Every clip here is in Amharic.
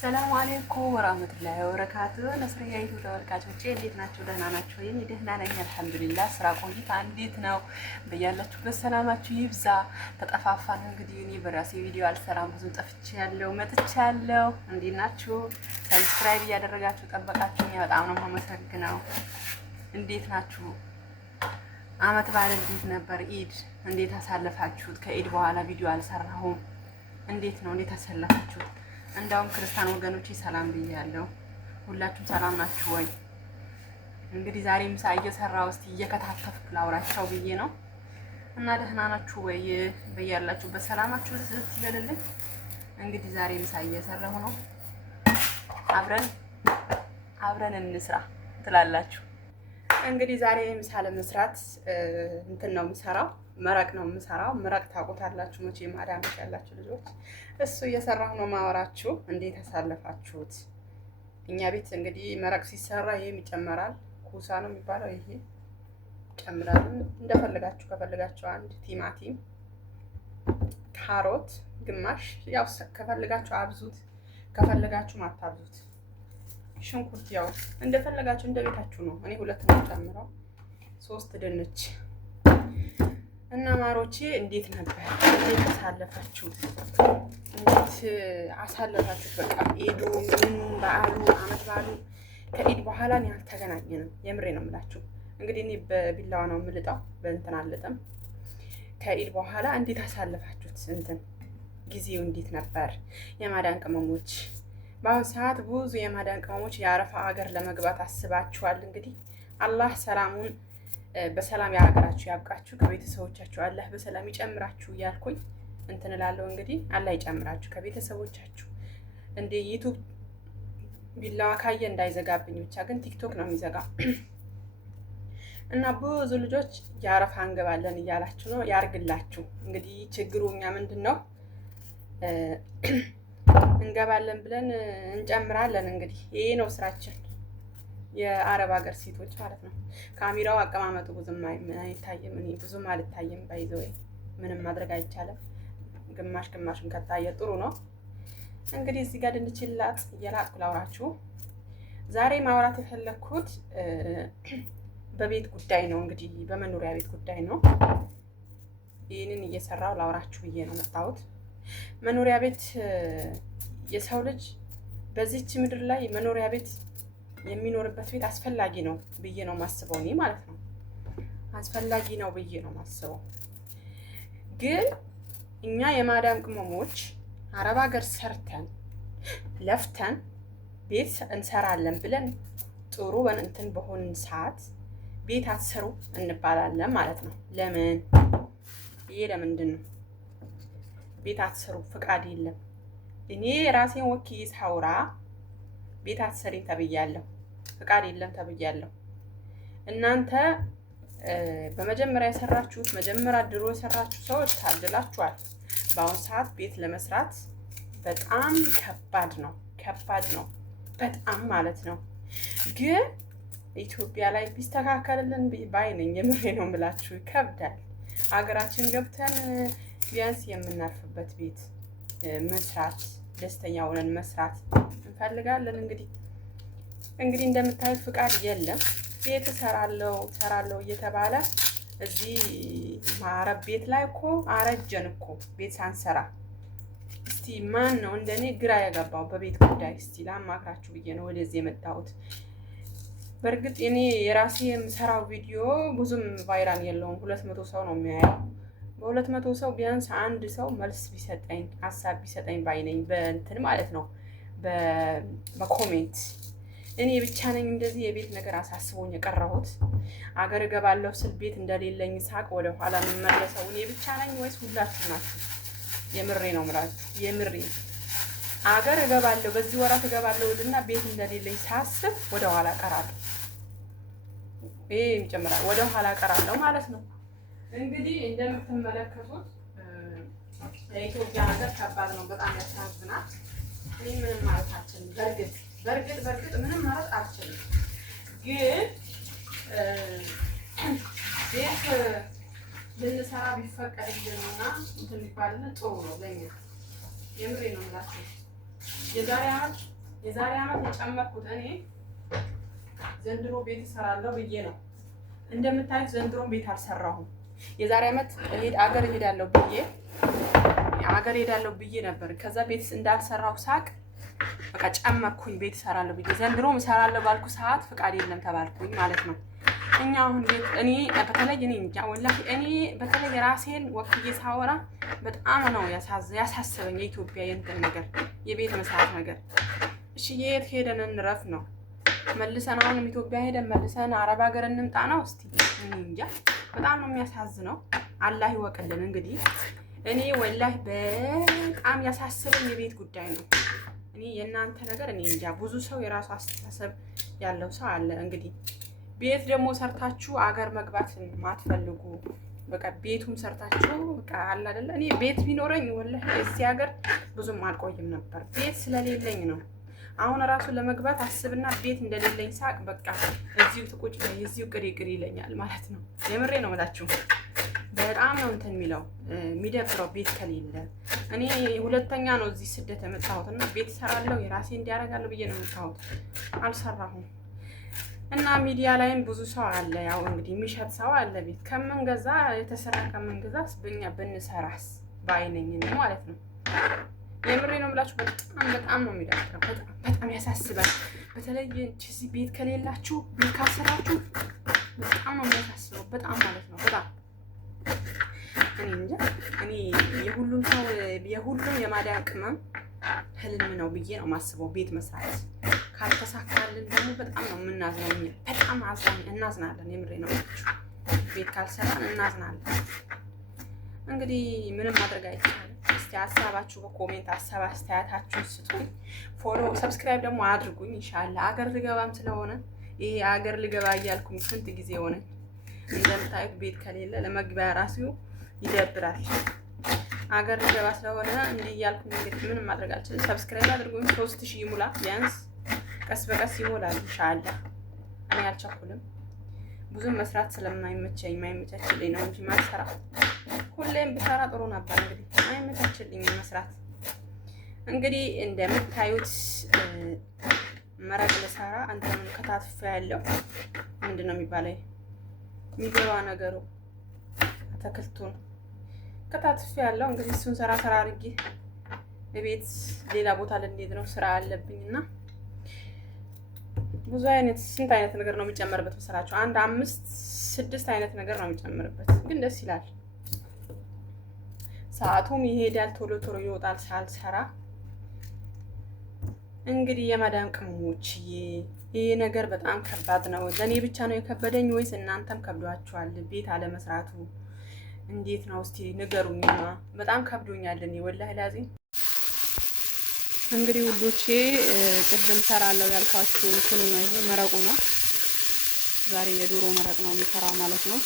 ሰላም አለይኩም ወራህመቱላሂ ወበረካቱ። ነስሪያ ዩቲዩብ ተመልካቾቼ እንዴት ናችሁ? ደህና ናችሁ? እኔ ደህና ነኝ አልሐምዱሊላህ። ስራ ቆይታ እንዴት ነው? በያላችሁበት ሰላማችሁ ይብዛ። ተጠፋፋን እንግዲህ እኔ በራሴ ቪዲዮ አልሰራም፣ ብዙ መጥቻለሁ። እንዴት ናችሁ? ሰብስክራይብ እያደረጋችሁ ጠበቃችሁኝ፣ በጣም ነው የማመሰግነው። እንዴት ናችሁ? አመት በዓል እንዴት ነበር? ኢድ እንዴት አሳለፋችሁት? ከኢድ በኋላ ቪዲዮ አልሰራሁም። እንዴት ነው? እንዴት አሳለፋችሁት? እንዳውም ክርስቲያን ወገኖቼ ሰላም ብያለሁ። ሁላችሁም ሰላም ናችሁ ወይ? እንግዲህ ዛሬ ምሳ እየሰራሁ እስቲ እየከታተፍኩ ላውራቸው ብዬ ነው እና ደህና ናችሁ ወይ? በያላችሁበት ሰላማችሁ ይበልልኝ። እንግዲህ ዛሬ ምሳ እየሰራሁ ነው። አብረን እንስራ ትላላችሁ። እንግዲህ ዛሬ ምሳ ለመስራት እንትን ነው የምሰራው፣ መረቅ ነው የምሰራው። መረቅ ታውቁታላችሁ መቼም አዳምጥ ያላችሁ ልጆች፣ እሱ እየሰራሁ ነው ማወራችሁ። እንዴት አሳለፋችሁት? እኛ ቤት እንግዲህ መረቅ ሲሰራ ይሄም ይጨመራል። ኩሳ ነው የሚባለው፣ ይሄ ይጨምራል። እንደፈለጋችሁ ከፈለጋችሁ አንድ ቲማቲም፣ ካሮት ግማሽ፣ ያው ከፈለጋችሁ አብዙት፣ ከፈለጋችሁ ማታብዙት። ሽንኩርት ያው እንደፈለጋችሁ እንደ ቤታችሁ ነው። እኔ ሁለት ነው ጨምረው፣ 3 ድንች እና ማሮቼ እንዴት ነበር? እንዴት አሳለፋችሁት? በቃ ኢዱ ምን በዓሉ አመት በዓሉ ከኢድ በኋላ እኔ አልተገናኘንም። የምሬ ነው የምላችሁ። እንግዲህ እኔ በቢላዋ ነው የምልጣው፣ በእንትን አልጥም። ከኢድ በኋላ እንዴት አሳለፋችሁት? ጊዜው እንዴት ነበር? የማዳን ቅመሞች በአሁኑ ሰዓት ብዙ የማዳን ቅመሞች የአረፋ ሀገር ለመግባት አስባችኋል። እንግዲህ አላህ ሰላሙን በሰላም ያገራችሁ ያብቃችሁ፣ ከቤተሰቦቻችሁ አላህ በሰላም ይጨምራችሁ እያልኩኝ እንትን እላለሁ። እንግዲህ አላህ ይጨምራችሁ ከቤተሰቦቻችሁ። እንደ ዩቲዩብ ቢላዋ ካየ እንዳይዘጋብኝ ብቻ፣ ግን ቲክቶክ ነው የሚዘጋው እና ብዙ ልጆች የአረፋ እንገባለን እያላችሁ ነው። ያርግላችሁ። እንግዲህ ችግሩ እኛ ምንድን ነው እንገባለን ብለን እንጨምራለን። እንግዲህ ይሄ ነው ስራችን፣ የአረብ ሀገር ሴቶች ማለት ነው። ካሜራው አቀማመጡ ብዙም አይታይም፣ እኔ ብዙም አልታይም። ባይዘው ምንም ማድረግ አይቻልም። ግማሽን ከታየ ጥሩ ነው። እንግዲህ እዚህ ጋር ድንችላት እየላጥኩ ላውራችሁ። ዛሬ ማውራት የፈለኩት በቤት ጉዳይ ነው። እንግዲህ በመኖሪያ ቤት ጉዳይ ነው። ይህንን እየሰራው ላውራችሁ ብዬ ነው መጣሁት። መኖሪያ ቤት የሰው ልጅ በዚች ምድር ላይ መኖሪያ ቤት የሚኖርበት ቤት አስፈላጊ ነው ብዬ ነው ማስበው። እኔ ማለት ነው አስፈላጊ ነው ብዬ ነው ማስበው። ግን እኛ የማዳም ቅመሞች አረብ ሀገር ሰርተን ለፍተን ቤት እንሰራለን ብለን ጥሩ እንትን በሆን ሰዓት ቤት አትሰሩ እንባላለን ማለት ነው። ለምን? ይሄ ለምንድን ነው? ቤት አትሰሩ ፍቃድ የለም። እኔ ራሴን ወኪዬ ሳውራ ቤት አትሰሪ ተብያለሁ፣ ፍቃድ የለም ተብያለሁ። እናንተ በመጀመሪያ የሰራችሁት ድሮ የሰራችሁ ሰዎች ታድላችኋል። በአሁኑ ሰዓት ቤት ለመስራት በጣም ከባድ ነው በጣም ማለት ነው። ግን ኢትዮጵያ ላይ ቢስተካከልልን ባይ ነኝ። የምሬ ነው የምላችሁ። ይከብዳል። አገራችን ገብተን ቢያንስ የምናርፍበት ቤት መስራት፣ ደስተኛ ሆነን መስራት እንፈልጋለን። እንግዲህ እንደምታዩት ፍቃድ የለም። ቤት እሰራለሁ እየተባለ እዚህ ማረብ ቤት ላይ እኮ አረጀን እኮ ቤት ሳንሰራ። እስቲ ማን ነው እንደኔ ግራ የገባው በቤት ጉዳይ? እስቲ ላማክራችሁ ብዬ ነው ወደዚህ የመጣሁት። በእርግጥ እኔ የራሴ የምሰራው ቪዲዮ ብዙም ቫይራል የለውም። 200 ሰው ነው የሚያየው። በ200 ሰው ቢያንስ አንድ ሰው መልስ ቢሰጠኝ፣ ሀሳብ ቢሰጠኝ ባይነኝ በእንትን ማለት ነው በኮሜንት። እኔ ብቻ ነኝ እንደዚህ የቤት ነገር አሳስቦኝ የቀረሁት? አገር እገባለሁ ስል ቤት እንደሌለኝ ሳቅ ወደ ኋላ የምመለሰው እኔ ብቻ ነኝ ወይስ ሁላችሁ ናችሁ? የምሬ ነው የምላችሁ፣ የምሬ። አገር እገባለሁ በዚህ ወራት እገባለሁ እና ቤት እንደሌለኝ ሳስብ ወደ ኋላ ቀራለሁ። ይሄ ይጨምራል፣ ወደ ኋላ ቀራለሁ ማለት ነው። እንግዲህ እንደምትመለከቱት የኢትዮጵያ ነገር ከባድ ነው፣ በጣም ያሳዝናል። እኔ ምንም ማለት አልችልም። በእርግጥ ምንም ማለት አልችልም። ግን ቤት ልንሰራ ቢፈቀድልንና እንትን ቢባልን ጥሩ ነው ለኛ። የምሬ ነው የምላችሁ። የዛሬ ዓመት የጨመርኩት እኔ ዘንድሮ ቤት እሰራለሁ ብዬ ነው። እንደምታዩት ዘንድሮ ቤት አልሰራሁም። የዛሬ ዓመት አገር ሄዳለሁ ብዬ ነበር። ከዛ ቤት እንዳልሰራሁ ሳቅ በቃ ጨመርኩኝ። ቤት እሰራለሁ ብዬ ዘንድሮም እሰራለሁ ባልኩ ሰዓት ፍቃድ የለም ተባልኩኝ ማለት ነው። እኛ አሁን ቤት እኔ እንጃ ወላሂ እኔ በተለይ ራሴን ወክዬ ሳወራ በጣም ነው ያሳሰበኝ የኢትዮጵያ የእንትን ነገር የቤት መስራት ነገር። እሺ የት ሄደን እንረፍ ነው? መልሰን አሁንም ኢትዮጵያ ሄደን መልሰን አረብ ሀገር እንምጣ ነው? እስቲ እንጃ በጣም ነው የሚያሳዝነው። አላህ ይወቅልን። እንግዲህ እኔ ወላሂ በጣም ያሳሰበኝ የቤት ጉዳይ ነው። እኔ የእናንተ ነገር እኔ እንጃ። ብዙ ሰው የራሱ አስተሳሰብ ያለው ሰው አለ። እንግዲህ ቤት ደግሞ ሰርታችሁ አገር መግባት ማትፈልጉ በቃ ቤቱም ሰርታችሁ በቃ አለ አይደለ? እኔ ቤት ቢኖረኝ ወላሂ እዚህ ሀገር ብዙም አልቆይም ነበር። ቤት ስለሌለኝ ነው። አሁን ራሱ ለመግባት አስብና ቤት እንደሌለኝ ሳቅ በቃ እዚሁ ትቁጭ ላይ እዚሁ ቅሪ ይለኛል ማለት ነው። የምሬ ነው የምላችሁ። በጣም ነው እንትን የሚደብረው ቤት ከሌለ። እኔ ሁለተኛ ነው እዚህ ስደት የመጣሁት እና ቤት እሰራለሁ የራሴ እንዲያደርጋለሁ ብዬ ነው የመጣሁት። አልሰራሁም እና ሚዲያ ላይም ብዙ ሰው አለ። ያው እንግዲህ የሚሸጥ ሰው አለ። ቤት ከምንገዛ የተሰራ ከምንገዛስ በእኛ ብንሰራስ ባይነኝ ማለት ነው። የምሬ ነው የምላችሁ። በጣም ነው የሚደብረው። በጣም ያሳስባል። በተለይ እዚህ ቤት ከሌላችሁ ቤት ካልሰራችሁ በጣም ነው የሚያሳስበው። በጣም ማለት ነው በጣም እኔ እንጃ። እኔ የሁሉም የማዳን ቅመም ህልም ነው ብዬ ነው የማስበው ቤት መስራት። ካልተሳካልን ደግሞ በጣም ነው የምናዝነው። በጣም እናዝናለን። የምሬ ነው የምላችሁ። ቤት ካልሰራን እናዝናለን። እንግዲህ ምንም ማድረግ አይቻልም። እስቲ ሀሳባችሁ በኮሜንት ሀሳብ አስተያየታችሁን ስጡኝ። ፎሎ ሰብስክራይብ ደግሞ አድርጉኝ። ኢንሻአላህ አገር ልገባም ስለሆነ ይሄ አገር ልገባ እያልኩኝ ስንት ጊዜ ሆነኝ። እንደምታዩት ቤት ከሌለ ለመግቢያ ራሱ ይደብራል። አገር ልገባ ስለሆነ እንዲህ እያልኩኝ እንግዲህ ምንም ማድረግ አልችልም። ሰብስክራይብ አድርጉኝ። 3000 ይሙላ ቢያንስ ቀስ በቀስ ይሞላል ኢንሻአላህ። እኔ አልቸኩልም። ብዙም መስራት ስለማይመቸኝ ማይመቻችልኝ ነው እንጂ ማሰራ ሁሌም ብሰራ ጥሩ ነበር። እንግዲህ ማይመቻችልኝ መስራት። እንግዲህ እንደምታዩት መረቅ ልሰራ አንተም ከታትፍ ያለው ምንድነው የሚባለው የሚገባ ነገሩ አትክልቱን ከታትፍ ያለው እንግዲህ እሱን ሰራ አድርጌ በቤት ሌላ ቦታ ልንሄድ ነው። ስራ አለብኝና ብዙ አይነት ስንት አይነት ነገር ነው የሚጨመርበት መሰላችሁ? 1 5 6 አይነት ነገር ነው የሚጨምርበት። ግን ደስ ይላል። ሰዓቱም ይሄዳል፣ ቶሎ ይወጣል ሳልሰራ። እንግዲህ የማዳም ቅመሞች ይሄ ነገር በጣም ከባድ ነው። ለኔ ብቻ ነው የከበደኝ ወይስ እናንተም ከብዷችኋል? ቤት አለመስራቱ እንዴት ነው እስቲ ንገሩኝና። በጣም ከብዶኛል እኔ ወላሂ ላዚም። እንግዲህ ውዶቼ ቅድም ሰራለሁ ያልኳችሁ እንትኑ ነው፣ ይሄ መረቁ ነው። ዛሬ የዶሮ መረቅ ነው የሚሰራው ማለት ነው።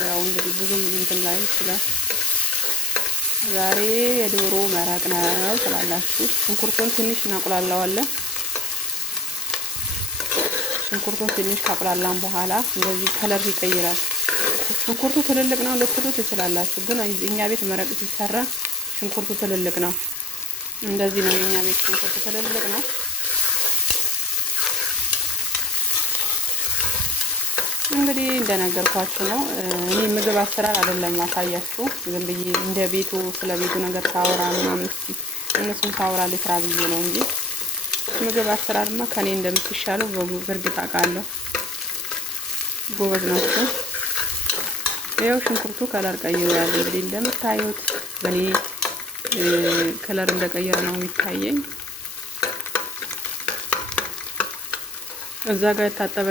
ያው እንግዲህ ብዙም እንትን ላይ ይችላል። ዛሬ የዶሮ መረቅ ነው ትላላችሁ። ሽንኩርቱን ትንሽ እናቁላላዋለን። ሽንኩርቱን ትንሽ ካቁላላን በኋላ እንደዚህ ከለር ይቀይራል። ሽንኩርቱ ትልልቅ ነው ልትሉ ትችላላችሁ፣ ግን እኛ ቤት መረቅ ሲሰራ ሽንኩርቱ ትልልቅ ነው። እንደዚህ ነው የኛ ቤት ሽንኩርቱ ትልልቅ ነው። እንግዲህ እንደነገርኳችሁ ነው። እኔ ምግብ አሰራር አይደለም ማሳያችሁ፣ ዝም ብዬ እንደ ቤቱ ስለ ቤቱ ነገር ሳወራ ምናምን እነሱን ሳወራ ልስራ ብዬ ነው እንጂ ምግብ አሰራርማ ከኔ እንደምትሻሉ በእርግጥ አውቃለሁ። ጎበዝ ናቸው። ይኸው ሽንኩርቱ ከለር ቀይሯል። እንግዲህ እንደምታዩት በኔ ከለር እንደቀየረ ነው የሚታየኝ። እዛ ጋር የታጠበ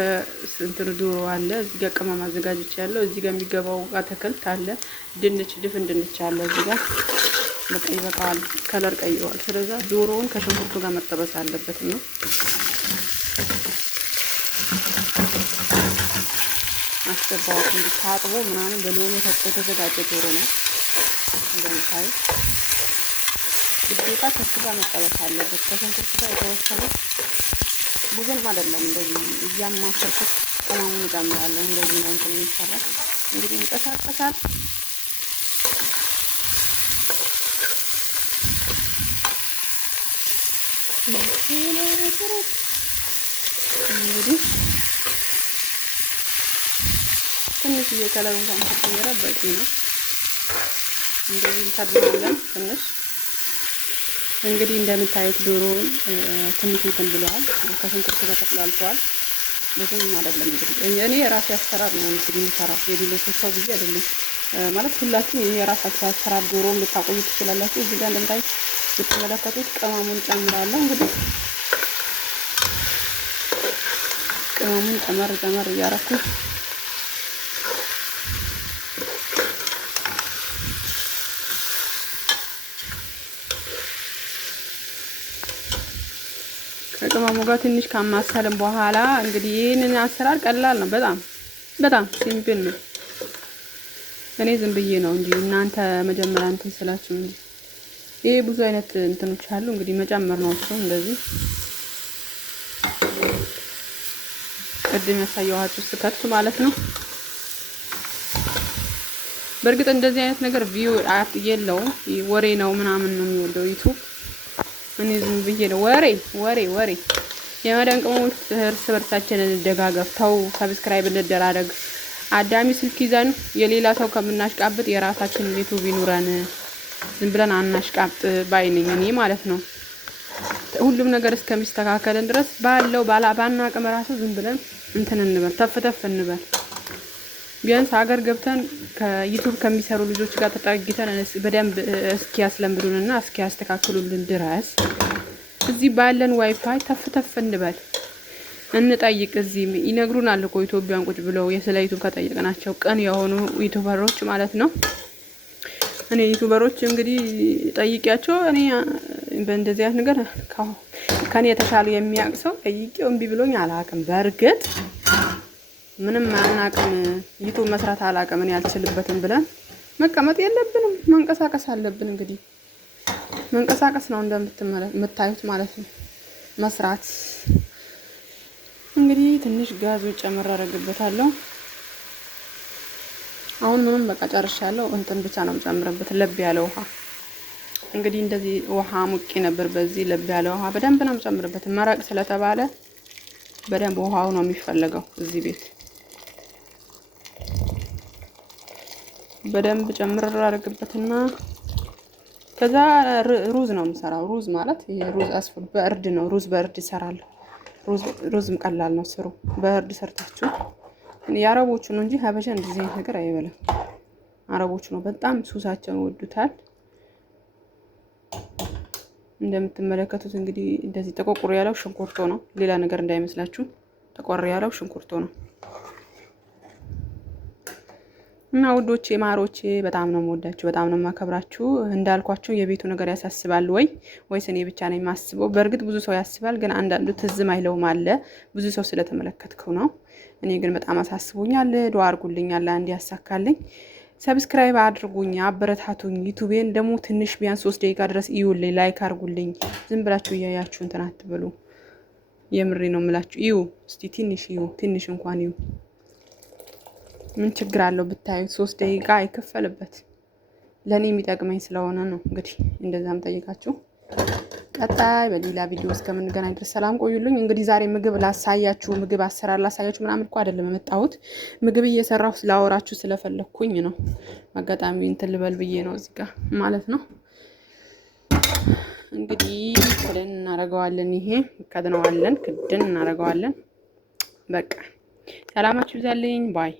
እንትን ዶሮ አለ። እዚህ ጋር ቅመም አዘጋጅቻለሁ። እዚህ ጋር የሚገባው አትክልት አለ። ድፍን ድንች አለ እዚህ ጋር። በቃ ይበቃዋል። ከለር ቀይሯል። ስለዚህ ዶሮውን ከሽንኩርቱ ጋር መጠበስ አለበት ነው። አስገባሁት እንዲህ ታጥቦ ምናምን በሎሚ የተዘጋጀ ዶሮ ነው። እንደምታዩ ግዴታ ከሱ ጋር መጠበስ አለበት። ከሽንኩርቱ ጋር የተወሰነ ብዙም አይደለም። እንደዚህ እያማሰርኩት ቅመሙን እጨምራለሁ። እንደዚህ ነው እንትን የሚሰራው። እንግዲህ ይንቀሳቀሳል። እንግዲህ ትንሽ እየከለሩ እንኳን ተቀየረ በቂ ነው። እንደዚህ እንከድናለን ትንሽ። እንግዲህ እንደምታዩት ዶሮውን ትንሽ እንትን ብለዋል። ከሽንኩርት ጋር ተቆላልተዋል። ብዙም አይደለም እንግዲህ እኔ የራሴ አሰራር ነው እንግዲህ የምሰራው የሌሎች ሰው ብዬ አይደለም ማለት ሁላችሁ ይሄ የራሳችሁ አሰራር ዶሮውን ልታቆዩ ትችላላችሁ። እዚህ ጋር እንደምታዩት ብትመለከቱት ቅመሙን ጨምራለሁ። እንግዲህ ቅመሙን ጨመር እያረኩ ከቅመሙ ጋር ትንሽ ካማሰልን በኋላ እንግዲህ ይህንን አሰራር ቀላል ነው፣ በጣም ሲምፕል ነው። እኔ ዝም ብዬ ነው እንጂ እናንተ መጀመሪያ እንትን ስላችሁ እንጂ ይሄ ብዙ አይነት እንትኖች አሉ። እንግዲህ መጨመር ነው እሱ እንደዚህ ቅድም ያሳየኋችሁ ስከቱ ማለት ነው። በእርግጥ እንደዚህ አይነት ነገር ቪው የለውም፣ ወሬ ነው ምናምን ነው የሚወደው ዩቲዩብ። እኔ ዝም ብዬ ነው ወሬ የመዳን ቅመሞች እርስ በርሳችን እንደጋገፍ። ተው ሰብስክራይብ እንደራረግ። አዳሚ ስልክ ይዘን የሌላ ሰው ከምናሽቃብጥ የራሳችን ዩቲዩብ ይኑረን። ዝም ብለን አናሽቃብጥ ባይነኝ እኔ ማለት ነው። ሁሉም ነገር እስከሚስተካከልን ድረስ ባለው ባናቅም ራሱ ዝም ብለን እንትን እንበል፣ ተፍተፍ እንበል። ቢያንስ ሀገር ገብተን ከዩቲዩብ ከሚሰሩ ልጆች ጋር ተጠግተን በደንብ እስኪያስለምዱንና እስኪያስተካክሉልን ድረስ እዚህ ባለን ዋይፋይ ተፍተፍ እንበል፣ እንጠይቅ። እዚህ ይነግሩናል እኮ ኢትዮጵያን ቁጭ ብለው ስለ ዩቲዩብ ከጠየቅናቸው ቅን የሆኑ ዩቲዩበሮች ማለት ነው። እኔ ዩቲዩበሮች እንግዲህ ጠይቂያቸው እኔ በእንደዚህ አይነት ነገር ከኔ የተሻለ የሚያውቅ ሰው ጠይቄው እምቢ ብሎኝ አላውቅም። በእርግጥ ምንም አናውቅም፣ ዩቲዩብ መስራት አላውቅም፣ እኔ አልችልበትም ብለን መቀመጥ የለብንም፣ መንቀሳቀስ አለብን። እንግዲህ መንቀሳቀስ ነው እንደምታዩት ማለት ነው፣ መስራት። እንግዲህ ትንሽ ጋዙን ጨምር አደርግበታለሁ። አሁን ምንም በቃ ጨርሻለሁ። እንትን ብቻ ነው የምጨምርበት፣ ለብ ያለ ውሃ። እንግዲህ እንደዚህ ውሃ ሙቄ ነበር፣ በዚህ ለብ ያለ ውሃ በደንብ ነው የምጨምርበት። መረቅ ስለተባለ በደንብ ውሃው ነው የሚፈለገው እዚህ ቤት። በደንብ ጨምር አደርግበትና ከዛ ሩዝ ነው የምሰራው። ሩዝ ማለት የሩዝ አስፈ በእርድ ነው። ሩዝ በእርድ ይሰራለሁ። ሩዝም ቀላል ነው ስሩ። በእርድ ሰርታችሁ የአረቦቹ ነው እንጂ ሀበሻ እንደዚህ አይነት ነገር አይበላም። አረቦቹ ነው በጣም ሱሳቸውን ወዱታል። እንደምትመለከቱት እንግዲህ እንደዚህ ተቆቁሮ ያለው ሽንኩርቶ ነው፣ ሌላ ነገር እንዳይመስላችሁ። ተቆር ያለው ሽንኩርቶ ነው። እና ውዶቼ ማሮቼ በጣም ነው የምወዳችሁ፣ በጣም ነው የማከብራችሁ። እንዳልኳችሁ የቤቱ ነገር ያሳስባል ወይስ እኔ ብቻ ነኝ የማስበው? በእርግጥ ብዙ ሰው ያስባል፣ ግን አንዳንዱ ትዝም አይለውም አለ። ብዙ ሰው ስለተመለከትከው ነው። እኔ ግን በጣም አሳስቦኛል። ዱአ አድርጉልኛል አንድ ያሳካልኝ። ሰብስክራይብ አድርጉኝ፣ አበረታቱኝ። ዩቲዩቤን ደግሞ ትንሽ ቢያንስ 3 ደቂቃ ድረስ እዩልኝ፣ ላይክ አድርጉልኝ። ዝም ብላችሁ እያያችሁ እንትን አትበሉ። የምሬ ነው የምላችሁ። እዩ እስቲ ትንሽ እዩ፣ ትንሽ እንኳን እዩ። ምን ችግር አለው ብታዩ? 3 ደቂቃ አይከፈልበት። ለኔ የሚጠቅመኝ ስለሆነ ነው። እንግዲህ እንደዛም ጠይቃችሁ ቀጣይ በሌላ ቪዲዮ እስከምንገናኝ ድረስ ሰላም ቆዩልኝ። እንግዲህ ዛሬ ምግብ ላሳያችሁ፣ ምግብ አሰራር ላሳያችሁ ምናምን እኮ አይደለም የመጣሁት። ምግብ እየሰራሁ ስላወራችሁ ስለፈለኩኝ ነው። አጋጣሚ እንትን ልበል ብዬ ነው እዚህ ጋር ማለት ነው። እንግዲህ ክድን እናደርገዋለን። ይሄ ከድነዋለን፣ ክድን እናደርገዋለን። በቃ ሰላማችሁ ይዛልኝ ባይ